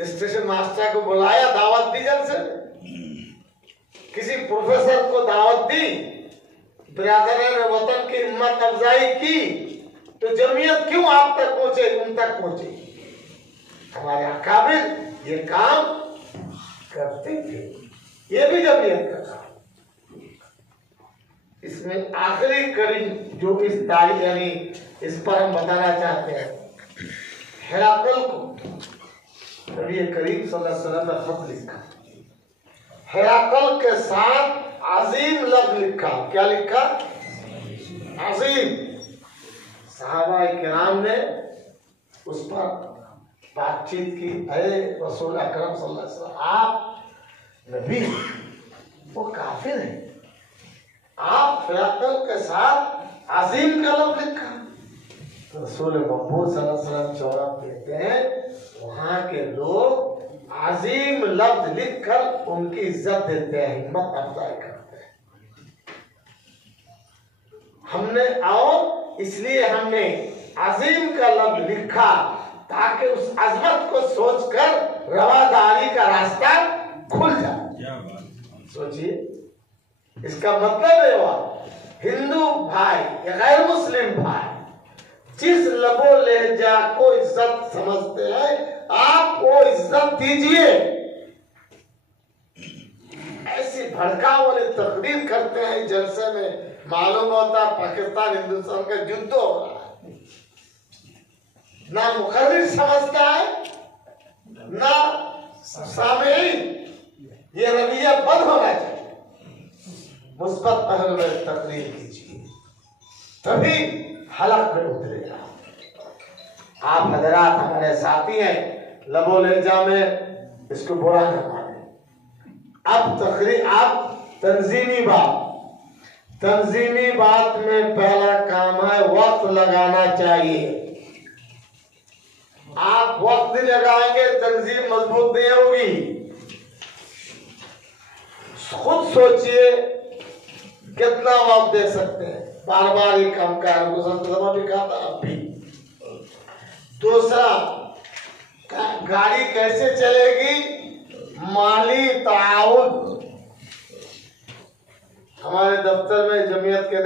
Station master को बुलाया, दावत दी जलसे में, किसी प्रोफेसर को दावत दी, बिरादरान वतन की हिम्मत अफजाई की, तो जमीयत क्यों आप तक पहुंचे, उन तक पहुंचे। हमारे अकाबिर ये काम करते थे, ये भी जमीयत का काम। इसमें आखिरी कड़ी जो इस तारीख यानी इस पर हम बताना चाहते हैं, हिराकल को नबी करीम सल्लल्लाहु अलैहि वसल्लम ने खत लिखा, हिराकल के साथ अजीम लफ्ज लिखा। क्या लिखा? अजीम। सहाबा किराम ने उस पर बातचीत की, अरे रसूल अकरम सल्लल्लाहु अलैहि वसल्लम, आप नबी, वो काफिर है, आप हिराकल के साथ अजीम का लफ्ज लिखा। तो रसूल मकबूल सल्लल्लाहु अलैहि वसल्लम जवाब देते हैं, वहां के लोग अजीम लफ्ज लिखकर उनकी इज्जत देते हैं, हिम्मत अफजाई करते हैं। हमने और इसलिए हमने अजीम का लफ्ज लिखा ताकि उस अजमत को सोचकर रवादारी का रास्ता खुल जाए। सोचिए, इसका मतलब है वह हिंदू भाई या गैर मुस्लिम भाई जिस लबो लहजा को इज्जत समझते हैं, आप वो इज्जत दीजिए। ऐसी भड़काऊ वाली तकरीर करते हैं जलसे में, मालूम होता पाकिस्तान हिंदुस्तान का युद्ध हो रहा है। ना मुखर्रिर समझता है ना सामीन। ये रवैया बंद होना चाहिए। मुस्बत पहलू में तकरीर कीजिए, तभी हलक में उतरेगा। आप हजरात हमारे साथी हैं, लबो लहजा में इसको बुरा न माने। अब तकरीर, आप तंजीमी बात में पहला काम है वक्त लगाना चाहिए। आप वक्त नहीं लगाएंगे, तंजीम मजबूत नहीं होगी। खुद सोचिए कितना वक्त दे सकते हैं, बार बार ही काम का भी कहा था, अब भी। दूसरा, गाड़ी कैसे चलेगी? माली ताउन। हमारे दफ्तर में जमीयत के